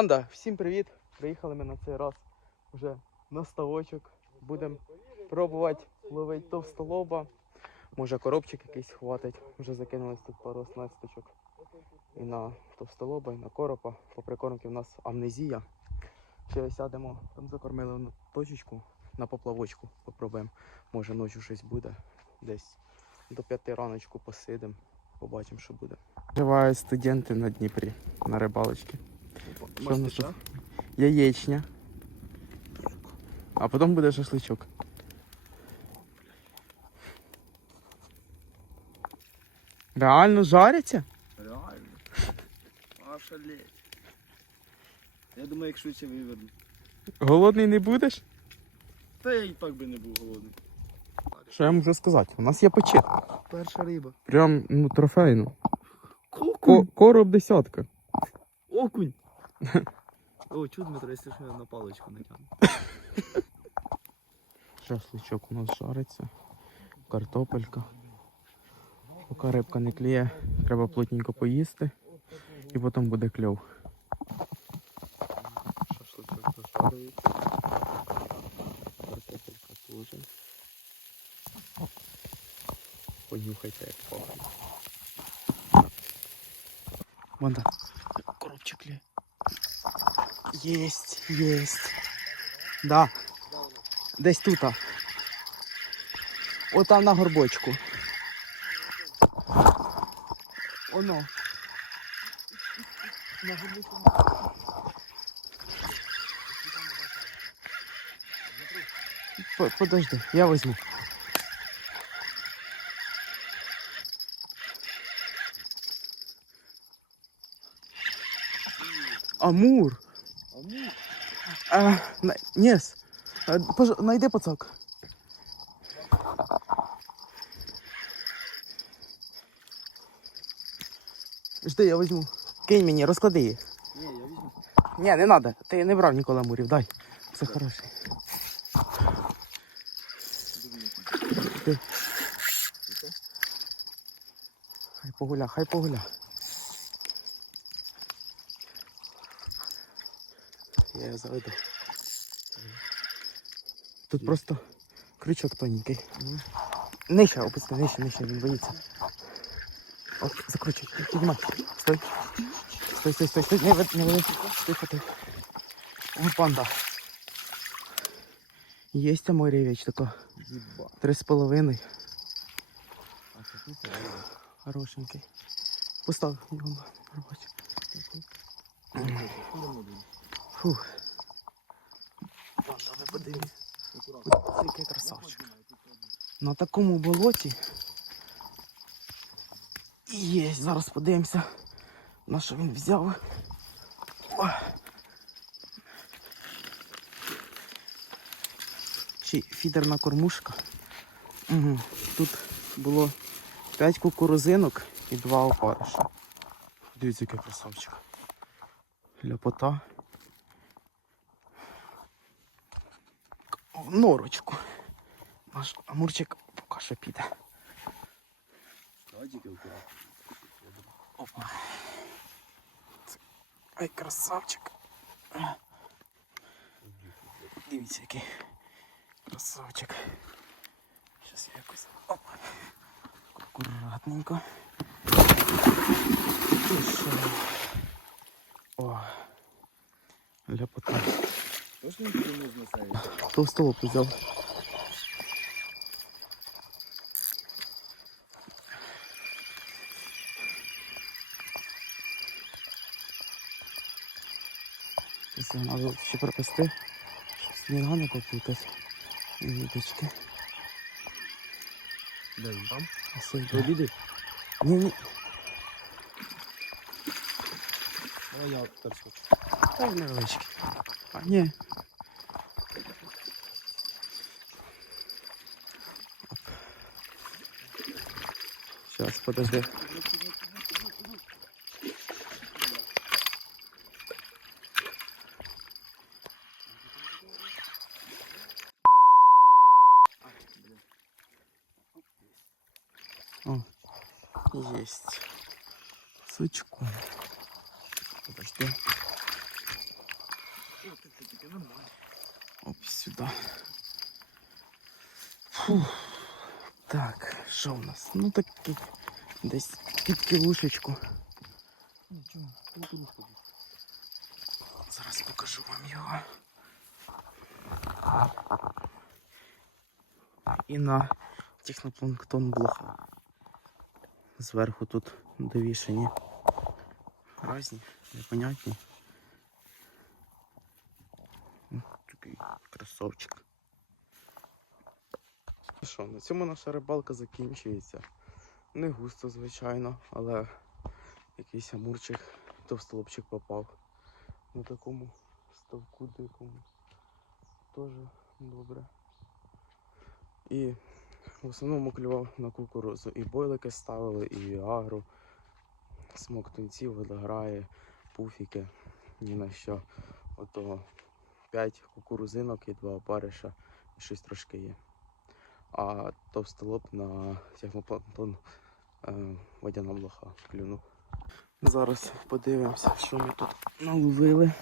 Команда, всім привіт! Приїхали ми на цей раз вже на ставочок. Будемо пробувати ловити товстолоба. Може коробчик якийсь хватить. Вже закинулись тут пару снасточок. І на товстолоба, і на коропа. По прикормці в нас амнезія. Ще сядемо, там закормили одну точечку на поплавочку. Попробуємо. Може ночі щось буде. Десь до п'яти раночку посидимо. Побачимо, що буде. Живають студенти на Дніпрі на рибалочці. Що в нас тут? Яєчня. А потім буде шашличок. Реально жаряться? Реально. А шалеть. Я думаю, як швидше виверну. Голодний не будеш? Та я і так би не був голодний. Що я можу сказати? У нас є печет. Перша риба. Прям ну, трофейну. Ко- Окунь. короб десятка. Окунь. О, чудо, Дмитро, якщо що я на паличку натягну. Шашличок у нас жариться. Картопелька. Поки рибка не кліє, треба плотненько поїсти. І потім буде кльов. Шашличок зашарюється. Картопелька теж. Понюхайте, як пахне. Кліє. Єсть, єсть. Да. Десь тут. а. От там на горбочку. Оно. На горбочку. По- Подожди, я возьму. Амур? А, на- пож- Найди пацак. Жди, я візьму. Кинь мені, розклади її. Ні, я візьму. Ні, не треба. Ти не брав ніколи амурів, дай. Все хороше. Хай погуля, хай погуля. Я його заведу. Тут просто крючок тоненький. Нижче, опусти, нижче, нижче, він боїться. От, закручуй, піднімай. Стой. Стой, стой, стой, стой, не не веди. Тихо, тихо. О, панда. Есть аморевич тако. Три з половиною. Хорошенький. Постав його на робочу. Фух. Панда, ви подивіться. Який красавчик. На такому болоті. Є, зараз подивимося, на що він взяв. О. Ще фідерна кормушка. Угу. Тут було 5 кукурузинок і 2 опариша. Дивіться, який красавчик. Ляпота. В норочку. Наш амурчик поки що піде. Опа. Ай, красавчик. Дивіться, який красавчик. Зараз я якось. Опа. І що? О. Ляпота. Точно ніхто не зносає? Товстолоб взяв. Це треба ще пропусти. Сніга не попутать. Ніточки. Де він там? А сюди. Обіди? Ні, ні. А я тепер скочу. Та невеличкий. А ні. Сейчас, подожди. О, есть. Сучку. Подожди. Оп, сюда. Фух. Так. Що в нас? Ну такий десь під кілушечку. Нічого, полторушку. Зараз покажу вам його. І на технопланктон блоха. Зверху тут довішені. Разні, непонятні. М, Такий красавчик. Що, на цьому наша рибалка закінчується. Не густо, звичайно, але якийсь амурчик, товстолобчик попав на такому ставку дикому. Теж добре. І в основному клював на кукурузу. І бойлики ставили, і агру, смок тунців, водограї, пуфіки, ні на що. Ото 5 кукурузинок і 2 опариша, і щось трошки є. А товстолоб на технопланктон е, водяна блоха клюнув. Зараз подивимося, що ми тут наловили.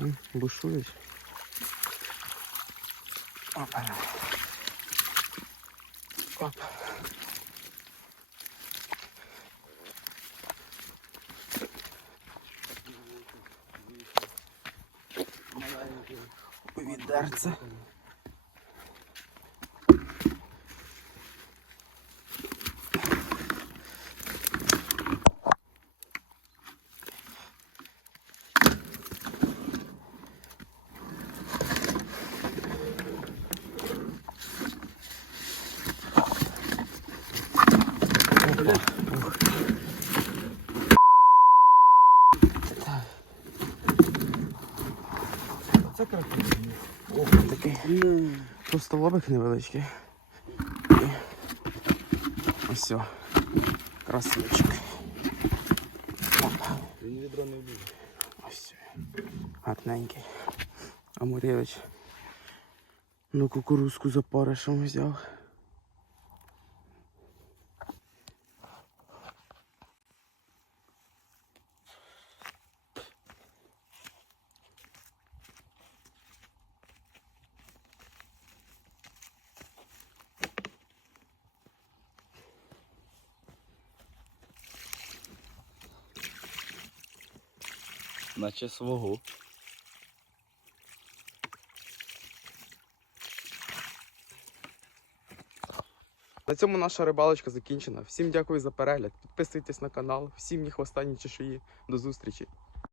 М, Бушують. Опа. Опа. Відерце. Це красиво. Ох, такий товстолобик невеличкий. І ось все. Красивчик. Опа. Він відро не влізе. Ось він. гарненький. Амурєвич. Ну, кукурузку за паришем взяв. Наче свого. На цьому наша рибалочка закінчена. Всім дякую за перегляд. Підписуйтесь на канал. Всім ні хвоста, ні чешуї. До зустрічі.